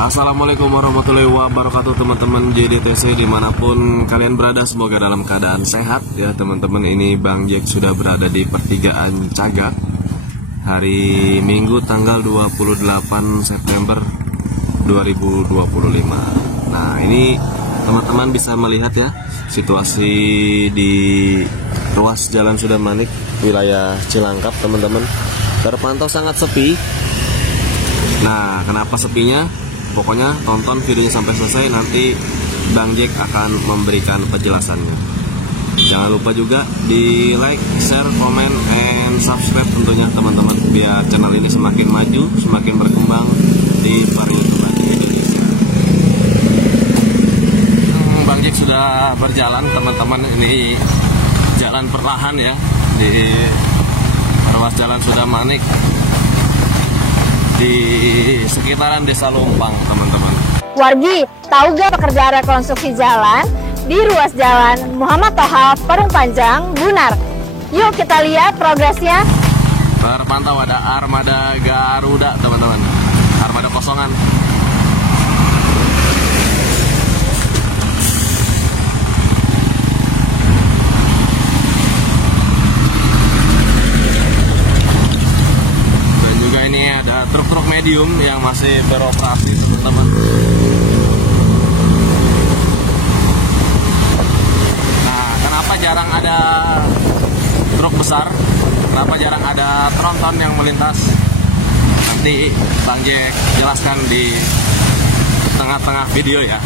Assalamualaikum warahmatullahi wabarakatuh teman-teman JDTC dimanapun kalian berada, semoga dalam keadaan sehat ya teman-teman. Ini Bang Jack sudah berada di pertigaan Cagak hari Minggu tanggal 28 September 2025. Nah ini teman-teman bisa melihat ya situasi di ruas jalan Sudamanik wilayah Cilangkap teman-teman, terpantau sangat sepi. Nah kenapa sepinya? Pokoknya tonton videonya sampai selesai, nanti Bang Jack akan memberikan penjelasannya. Jangan lupa juga di like, share, comment, and subscribe tentunya teman-teman, biar channel ini semakin maju, semakin berkembang di perfilman Indonesia. Bang Jack sudah berjalan teman-teman, ini jalan perlahan ya di ruas jalan Sudamanik di sekitaran Desa Lompang teman-teman. Wargi, tahu gak pekerjaan rekonstruksi jalan di ruas jalan Muhammad Toha Parung Panjang, Bunar? Yuk kita lihat progresnya. Terpantau ada armada Garuda teman-teman, armada kosongan. Ada truk-truk medium yang masih beroperasi teman-teman. Nah, kenapa jarang ada truk besar? Kenapa jarang ada tronton yang melintas? Nanti Bang Jack jelaskan di tengah-tengah video ya.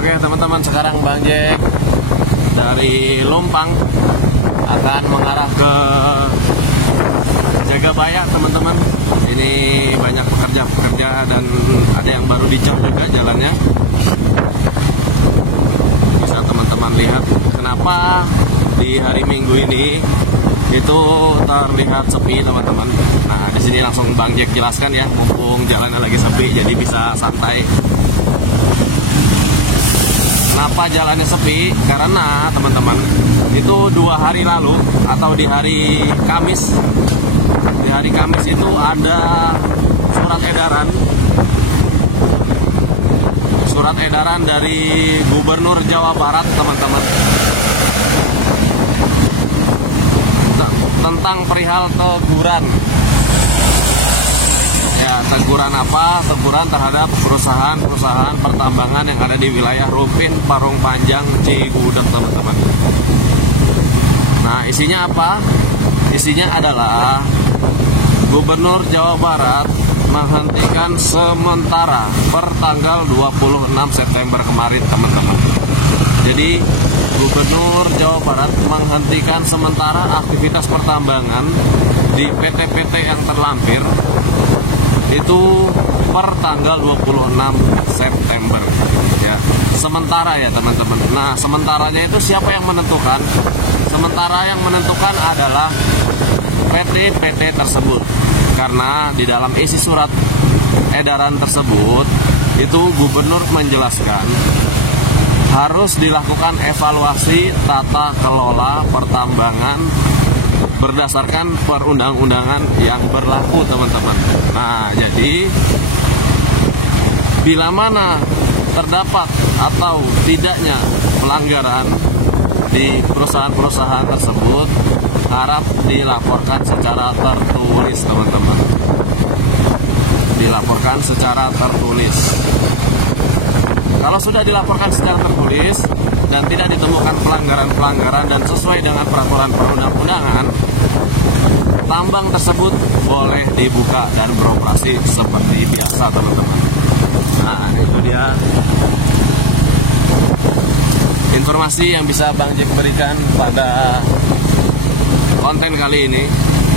Oke teman-teman, sekarang Bang Jack dari Lompang akan mengarah ke Jagabaya teman-teman. Ini banyak pekerja-pekerja dan ada yang baru dicor juga jalannya. Bisa teman-teman lihat kenapa di hari Minggu ini itu terlihat sepi teman-teman. Nah di sini langsung Bang Jack jelaskan ya, mumpung jalannya lagi sepi jadi bisa santai. Kenapa jalannya sepi? Karena teman-teman, itu 2 hari lalu atau di hari Kamis, itu ada surat edaran dari Gubernur Jawa Barat teman-teman, tentang perihal teguran. Ya, teguran apa? Teguran terhadap perusahaan-perusahaan pertambangan yang ada di wilayah Rumpin, Parung Panjang, Cigudeg teman-teman. Nah, isinya apa? Isinya adalah Gubernur Jawa Barat menghentikan sementara per tanggal 26 September kemarin teman-teman. Jadi, Gubernur Jawa Barat menghentikan sementara aktivitas pertambangan di PT-PT yang terlampir itu per tanggal 26 September ya. Sementara ya teman-teman. Nah sementaranya itu siapa yang menentukan? Sementara yang menentukan adalah PT-PT tersebut, karena di dalam isi surat edaran tersebut itu gubernur menjelaskan harus dilakukan evaluasi tata kelola pertambangan berdasarkan perundang-undangan yang berlaku teman-teman. Nah jadi bila mana terdapat atau tidaknya pelanggaran di perusahaan-perusahaan tersebut harap dilaporkan secara tertulis teman-teman. Dilaporkan secara tertulis. Kalau sudah dilaporkan secara tertulis dan tidak ditemukan pelanggaran-pelanggaran dan sesuai dengan peraturan perundang-undangan, tambang tersebut boleh dibuka dan beroperasi seperti biasa teman-teman. Nah itu dia informasi yang bisa Bang Jack berikan pada konten kali ini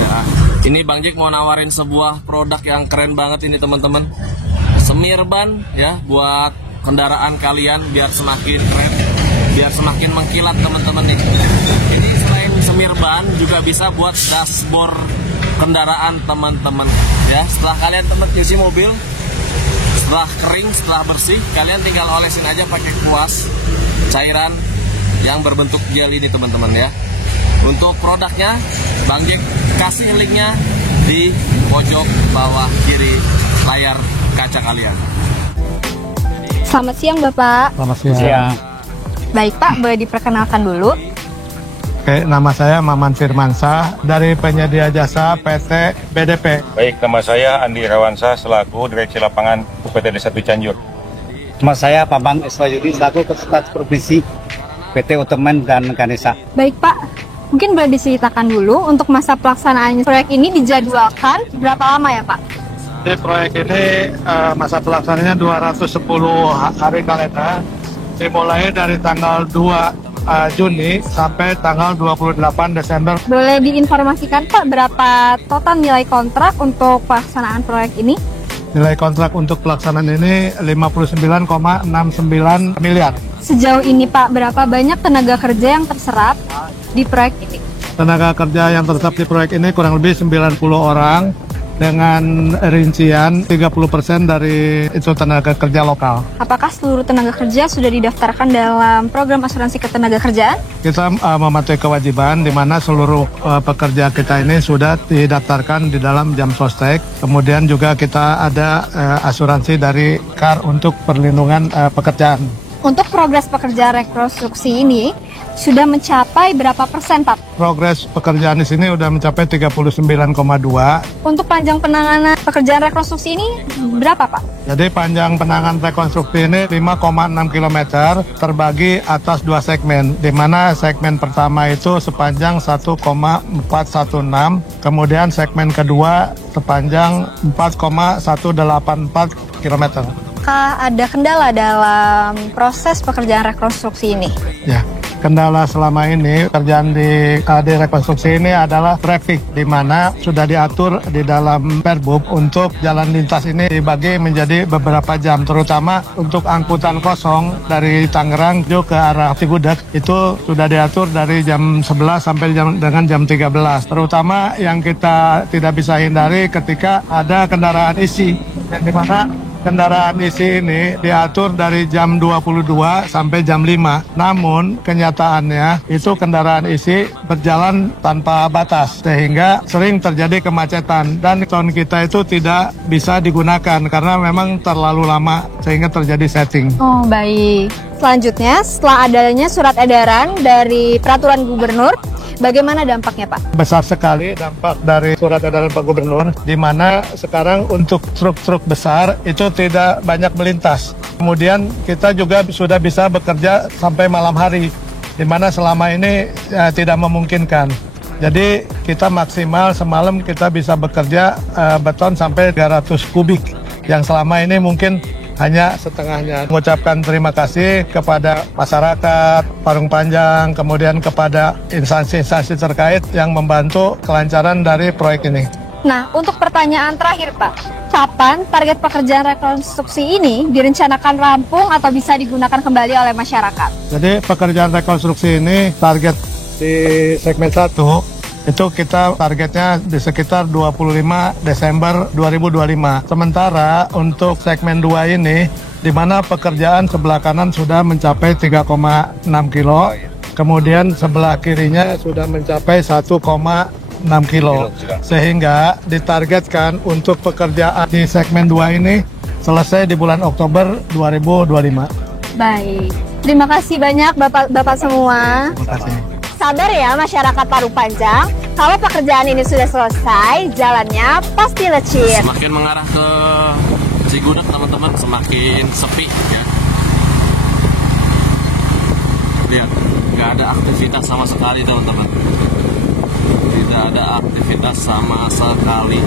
ya. Ini Bang Jack mau nawarin sebuah produk yang keren banget ini teman-teman. Semir ban ya buat kendaraan kalian biar semakin keren, biar semakin mengkilat teman-teman nih. Ini selain semir ban juga bisa buat dashboard kendaraan teman-teman ya. Setelah kalian nyuci mobil, Setelah kering, setelah bersih, kalian tinggal olesin aja pakai kuas cairan yang berbentuk gel ini teman-teman ya. Untuk produknya, Bang Jack kasih linknya di pojok bawah kiri layar kaca kalian. Selamat siang Bapak. Selamat siang. Baik Pak, boleh diperkenalkan dulu? Oke, nama saya Maman Firmansyah dari penyedia jasa PT BDP. Baik, nama saya Andi Rawansa selaku Direksi Lapangan UPT Desa Cianjur. Nama saya Bambang Iswayudi selaku Sekretaris Provinsi PT Utemen dan Kanesa. Baik Pak, mungkin boleh diceritakan dulu untuk masa pelaksanaan proyek ini dijadwalkan berapa lama ya Pak? Di proyek ini masa pelaksanaannya 210 hari kalender, dimulai dari tanggal 2 Juni sampai tanggal 28 Desember. Boleh diinformasikan Pak berapa total nilai kontrak untuk pelaksanaan proyek ini? Nilai kontrak untuk pelaksanaan ini 59,69 miliar. Sejauh ini Pak, berapa banyak tenaga kerja yang terserap di proyek ini? Tenaga kerja yang terserap di proyek ini kurang lebih 90 orang dengan rincian 30% dari itu tenaga kerja lokal. Apakah seluruh tenaga kerja sudah didaftarkan dalam program asuransi ketenagakerjaan? Kita mematuhi kewajiban di mana seluruh pekerja kita ini sudah didaftarkan di dalam jam sostek. Kemudian juga kita ada asuransi dari KAR untuk perlindungan pekerjaan. Untuk progres pekerjaan rekonstruksi ini sudah mencapai berapa persen Pak? Progres pekerjaan di sini sudah mencapai 39,2. Untuk panjang penanganan pekerjaan rekonstruksi ini berapa Pak? Jadi panjang penanganan rekonstruksi ini 5,6 km terbagi atas 2 segmen, di mana segmen pertama itu sepanjang 1,416, kemudian segmen kedua sepanjang 4,184 km. Apakah ada kendala dalam proses pekerjaan rekonstruksi ini? Ya, kendala selama ini pekerjaan di rekonstruksi ini adalah traffic, di mana sudah diatur di dalam Perbub untuk jalan lintas ini dibagi menjadi beberapa jam, terutama untuk angkutan kosong dari Tangerang menuju ke arah Cigudeg itu sudah diatur dari jam 11 sampai dengan jam 13. Terutama yang kita tidak bisa hindari ketika ada kendaraan isi, yang di mana kendaraan isi ini diatur dari jam 22 sampai jam 5. Namun kenyataannya itu kendaraan isi berjalan tanpa batas sehingga sering terjadi kemacetan dan ton kita itu tidak bisa digunakan karena memang terlalu lama sehingga terjadi setting. Oh baik. Selanjutnya setelah adanya surat edaran dari peraturan gubernur, bagaimana dampaknya Pak? Besar sekali dampak dari surat edaran Pak Gubernur, di mana sekarang untuk truk-truk besar itu tidak banyak melintas. Kemudian kita juga sudah bisa bekerja sampai malam hari, di mana selama ini tidak memungkinkan. Jadi kita maksimal semalam kita bisa bekerja beton sampai 300 kubik, yang selama ini mungkin hanya setengahnya. Mengucapkan terima kasih kepada masyarakat Parung Panjang, kemudian kepada instansi-instansi terkait yang membantu kelancaran dari proyek ini. Nah, untuk pertanyaan terakhir Pak, kapan target pekerjaan rekonstruksi ini direncanakan rampung atau bisa digunakan kembali oleh masyarakat? Jadi pekerjaan rekonstruksi ini target di segmen 1 itu kita targetnya di sekitar 25 Desember 2025. Sementara untuk segmen 2 ini, di mana pekerjaan sebelah kanan sudah mencapai 3,6 kilo, kemudian sebelah kirinya sudah mencapai 1,6 kilo. Sehingga ditargetkan untuk pekerjaan di segmen 2 ini selesai di bulan Oktober 2025. Baik, terima kasih banyak Bapak semua. Terima kasih. Sabar ya masyarakat Parung Panjang, kalau pekerjaan ini sudah selesai, jalannya pasti lecit. Semakin mengarah ke Cigudeg teman-teman, semakin sepi ya. Lihat, nggak ada aktivitas sama sekali teman-teman. Tidak ada aktivitas sama sekali.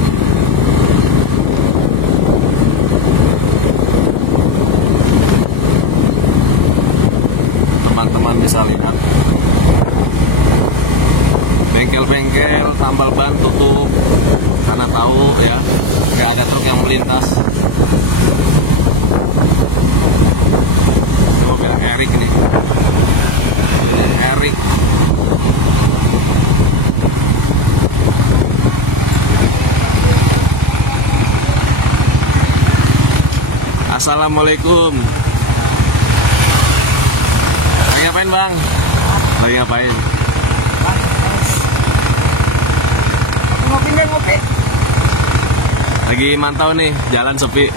Teman-teman bisa lihat bengkel-bengkel tambal ban tutup karena tahu ya nggak ada truk yang melintas. Mobil Erik nih, Erik. Assalamualaikum. Lagi ngapain bang? Lagi ngapain? Ngopi. Lagi mantau nih, jalan sepi.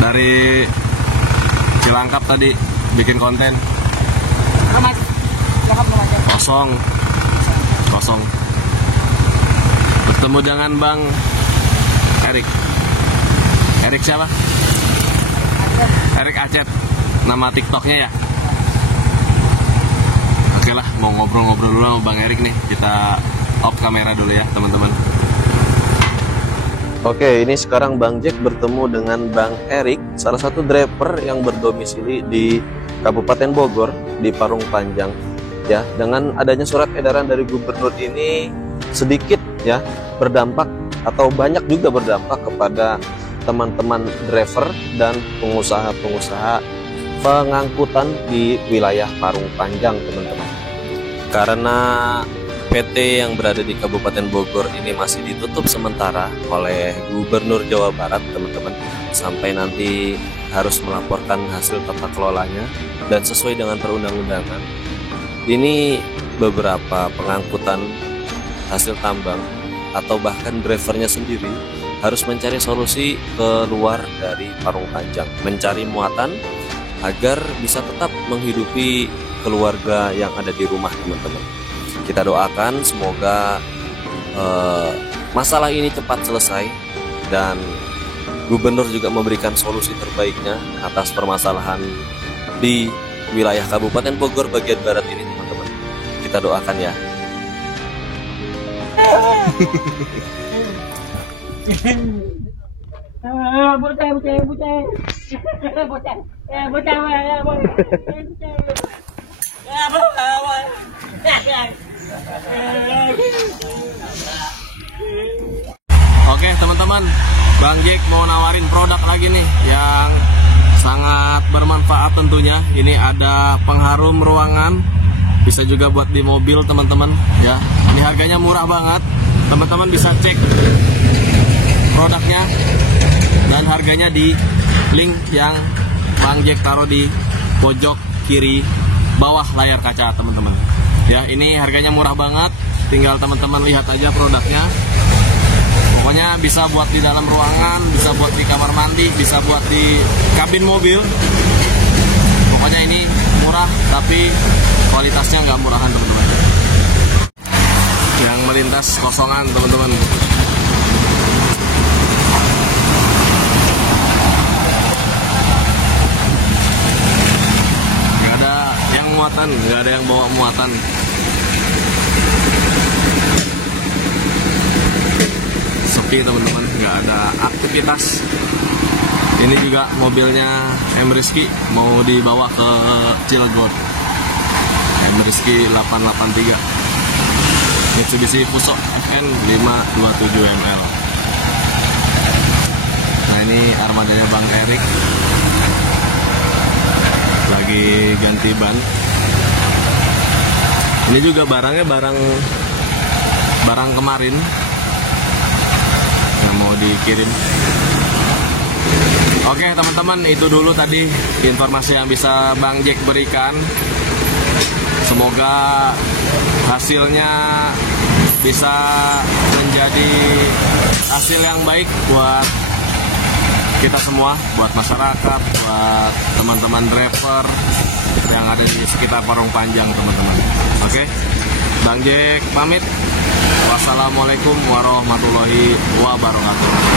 Dari Cilangkap tadi bikin konten. Kosong. Bertemu dengan Bang Erik. Erik siapa? Erik Acet. Nama TikToknya ya. Oke lah, mau ngobrol-ngobrol dulu sama Bang Erik nih. Kita off kamera dulu ya teman-teman. Oke, ini sekarang Bang Jack bertemu dengan Bang Erik, salah satu driver yang berdomisili di Kabupaten Bogor, di Parung Panjang. Ya, dengan adanya surat edaran dari gubernur ini sedikit ya berdampak atau banyak juga berdampak kepada teman-teman driver dan pengusaha-pengusaha pengangkutan di wilayah Parung Panjang, teman-teman. Karena PT yang berada di Kabupaten Bogor ini masih ditutup sementara oleh Gubernur Jawa Barat, teman-teman, sampai nanti harus melaporkan hasil tata kelolanya dan sesuai dengan perundang-undangan. Ini beberapa pengangkutan hasil tambang atau bahkan drivernya sendiri harus mencari solusi keluar dari Parung Panjang, mencari muatan agar bisa tetap menghidupi keluarga yang ada di rumah, teman-teman. Kita doakan semoga masalah ini cepat selesai dan gubernur juga memberikan solusi terbaiknya atas permasalahan di wilayah Kabupaten Bogor bagian barat ini, teman-teman. Kita doakan ya. Oke teman-teman, Bang Jack mau nawarin produk lagi nih yang sangat bermanfaat tentunya. Ini ada pengharum ruangan, bisa juga buat di mobil teman-teman ya. Ini harganya murah banget, teman-teman bisa cek produknya dan harganya di link yang Bang Jack taruh di pojok kiri bawah layar kaca, teman-teman. Ya, ini harganya murah banget, tinggal teman-teman lihat aja produknya. Pokoknya bisa buat di dalam ruangan, bisa buat di kamar mandi, bisa buat di kabin mobil. Pokoknya ini murah, tapi kualitasnya nggak murahan, teman-teman. Yang melintas kosongan, teman-teman. Nggak ada yang muatan, nggak ada yang bawa muatan. Sepi, teman-teman, nggak ada aktivitas. Ini juga mobilnya M Rizky mau dibawa ke Cilegon. M Rizky 883 Mitsubishi Fuso FN 527 ML. Nah, ini armadanya Bang Erik lagi ganti ban. Ini juga barangnya barang kemarin yang mau dikirim. Oke teman-teman, itu dulu tadi informasi yang bisa Bang Jack berikan. Semoga hasilnya bisa menjadi hasil yang baik buat kita semua, buat masyarakat, buat teman-teman driver yang ada di sekitar Parung Panjang, teman-teman. Oke, Bang Jack pamit. Wassalamualaikum warahmatullahi wabarakatuh.